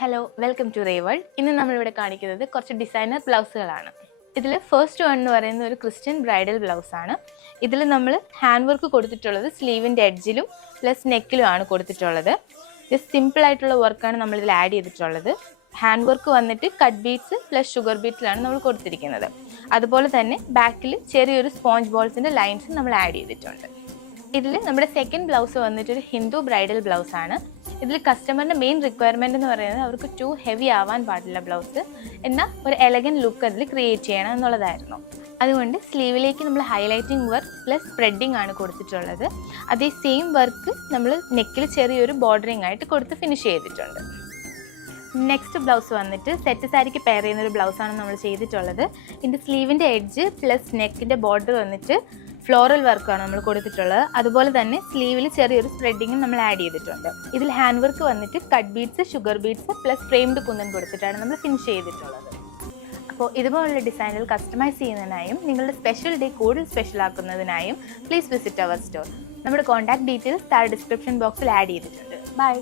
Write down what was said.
Hello welcome to റേവേൾഡ്. ഇന്ന് നമ്മളിവിടെ കാണിക്കുന്നത് കുറച്ച് ഡിസൈനർ ബ്ലൗസുകളാണ്. ഇതിൽ ഫസ്റ്റ് വൺ എന്ന് പറയുന്നത് ഒരു ക്രിസ്ത്യൻ ബ്രൈഡൽ ബ്ലൗസാണ്. ഇതിൽ നമ്മൾ ഹാൻഡ് വർക്ക് കൊടുത്തിട്ടുള്ളത് സ്ലീവിൻ്റെ എഡ്ജിലും പ്ലസ് നെക്കിലും ആണ് കൊടുത്തിട്ടുള്ളത്. ജസ്റ്റ് സിമ്പിൾ ആയിട്ടുള്ള വർക്കാണ് നമ്മളിതിൽ ആഡ് ചെയ്തിട്ടുള്ളത്. ഹാൻഡ് വർക്ക് വന്നിട്ട് കട്ട് ബീഡ്സ് പ്ലസ് ഷുഗർ ബീഡ്സിലാണ് നമ്മൾ കൊടുത്തിരിക്കുന്നത്. അതുപോലെ തന്നെ ബാക്കിൽ ചെറിയൊരു സ്പോഞ്ച് ബോൾസിൻ്റെ ലൈൻസ് നമ്മൾ ആഡ് ചെയ്തിട്ടുണ്ട്. ഇതിൽ നമ്മുടെ സെക്കൻഡ് ബ്ലൗസ് വന്നിട്ട് ഒരു ഹിന്ദു ബ്രൈഡൽ ബ്ലൗസാണ്. ഇതിൽ കസ്റ്റമറിൻ്റെ മെയിൻ റിക്വയർമെൻറ്റ് എന്ന് പറയുന്നത് അവർക്ക് ടു ഹെവി ആവാൻ പാടില്ല ബ്ലൗസ്, എന്നാൽ ഒരു എലഗൻ ലുക്ക് അതിൽ ക്രിയേറ്റ് ചെയ്യണം എന്നുള്ളതായിരുന്നു. അതുകൊണ്ട് സ്ലീവിലേക്ക് നമ്മൾ ഹൈലൈറ്റിംഗ് വർക്ക് പ്ലസ് സ്പ്രെഡിങ് ആണ് കൊടുത്തിട്ടുള്ളത്. അതേ സെയിം വർക്ക് നമ്മൾ നെക്കിൽ ചെറിയൊരു ബോർഡറിങ് ആയിട്ട് കൊടുത്ത് ഫിനിഷ് ചെയ്തിട്ടുണ്ട്. നെക്സ്റ്റ് ബ്ലൗസ് വന്നിട്ട് സെറ്റ് സാരിക്ക് പെയർ ചെയ്യുന്നൊരു ബ്ലൗസാണ് നമ്മൾ ചെയ്തിട്ടുള്ളത്. ഇതിൻ്റെ സ്ലീവിൻ്റെ എഡ്ജ് പ്ലസ് നെക്കിൻ്റെ ബോർഡർ വന്നിട്ട് ഫ്ലോറൽ വർക്കാണ് നമ്മൾ കൊടുത്തിട്ടുള്ളത്. അതുപോലെ തന്നെ സ്ലീവിൽ ചെറിയൊരു സ്പ്രെഡിങ്ങും നമ്മൾ ആഡ് ചെയ്തിട്ടുണ്ട്. ഇതിൽ ഹാൻഡ് വർക്ക് വന്നിട്ട് cut beads, sugar beads plus framed kundan കൊടുത്തിട്ടാണ് നമ്മൾ ഫിനിഷ് ചെയ്തിട്ടുള്ളത്. അപ്പോൾ ഇതുപോലുള്ള ഡിസൈനുകൾ കസ്റ്റമൈസ് ചെയ്യുന്നതിനായും നിങ്ങളുടെ സ്പെഷ്യൽ ഡേ കൂടുതൽ സ്പെഷ്യൽ ആക്കുന്നതിനായും പ്ലീസ് വിസിറ്റ് അവർ സ്റ്റോർ. നമ്മുടെ കോൺടാക്ട് ഡീറ്റെയിൽസ് താഴെ ഡിസ്ക്രിപ്ഷൻ ബോക്സിൽ ആഡ് ചെയ്തിട്ടുണ്ട്. ബൈ.